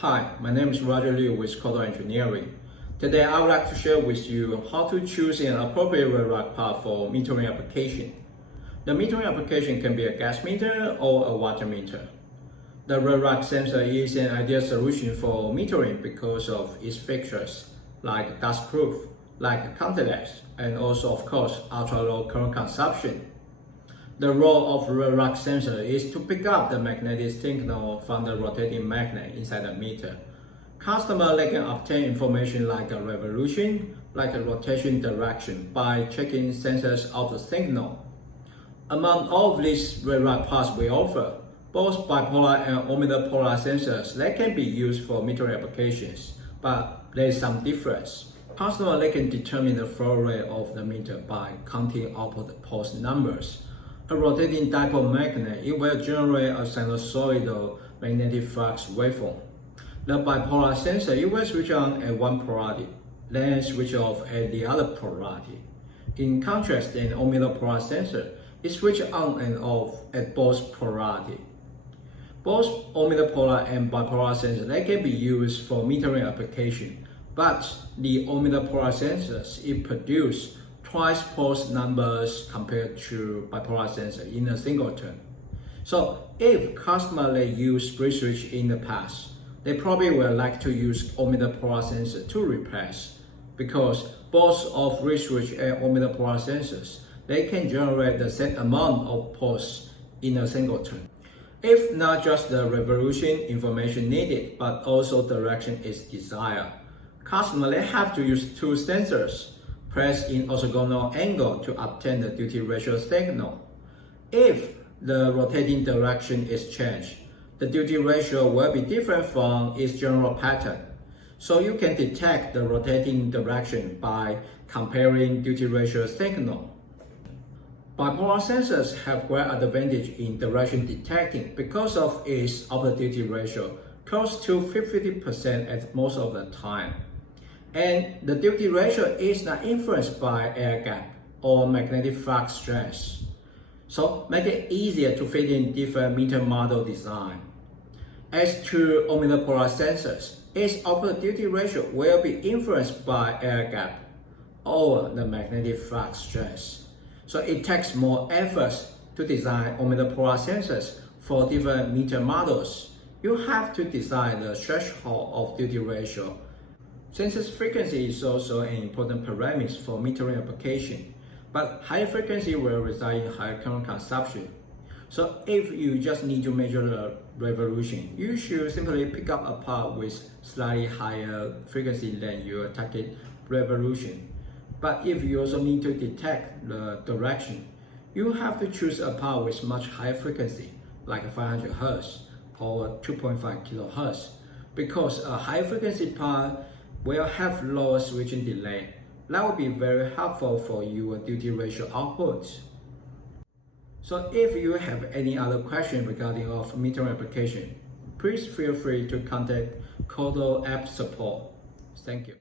Hi, my name is Roger Liu with Coto Engineering. Today I would like to share with you how to choose an appropriate RedRock part for metering application. The metering application can be a gas meter or a water meter. The RedRock sensor is an ideal solution for metering because of its features like dust-proof, like contactless, and also of course ultra-low current consumption. The role of RedRock sensor is to pick up the magnetic signal from the rotating magnet inside the meter. Customer they can obtain information like a revolution, like a rotation direction by checking sensors of the signal. Among all of these RedRock parts we offer, both bipolar and omnipolar sensors they can be used for metering applications, but there is some difference. Customer they can determine the flow rate of the meter by counting output pulse numbers. A rotating dipole magnet, it will generate a sinusoidal magnetic flux waveform. The bipolar sensor, it will switch on at one polarity, then switch off at the other polarity. In contrast, an omnipolar sensor, it switches on and off at both polarity. Both omnipolar and bipolar sensors, they can be used for metering application, but the omnipolar sensors, it produce twice pulse numbers compared to bipolar sensor in a single turn. So if customer they use grid switch in the past, they probably will like to use omnipolar sensor to replace, because both of grid switch and omnipolar sensors, they can generate the same amount of pulse in a single turn. If not just the revolution information needed, but also direction is desired, customer they have to use two sensors pressed in orthogonal angle to obtain the duty ratio signal. If the rotating direction is changed, the duty ratio will be different from its general pattern. So you can detect the rotating direction by comparing duty ratio signal. Bipolar sensors have great advantage in direction detecting because of its output duty ratio close to 50% at most of the time. And the duty ratio is not influenced by air gap or magnetic flux stress. So make it easier to fit in different meter model design. As to omnipolar sensors, its output duty ratio will be influenced by air gap or the magnetic flux stress. So it takes more efforts to design omnipolar sensors for different meter models. You have to design the threshold of duty ratio. Sensors frequency is also an important parameter for metering application, but higher frequency will result in higher current consumption. So if you just need to measure the revolution, you should simply pick up a part with slightly higher frequency than your target revolution. But if you also need to detect the direction, you have to choose a part with much higher frequency, like 500 Hz or 2.5 kHz, because a high frequency part will have lower switching delay. That will be very helpful for your duty ratio output. So if you have any other question regarding of metering application, please feel free to contact Coto App Support. Thank you.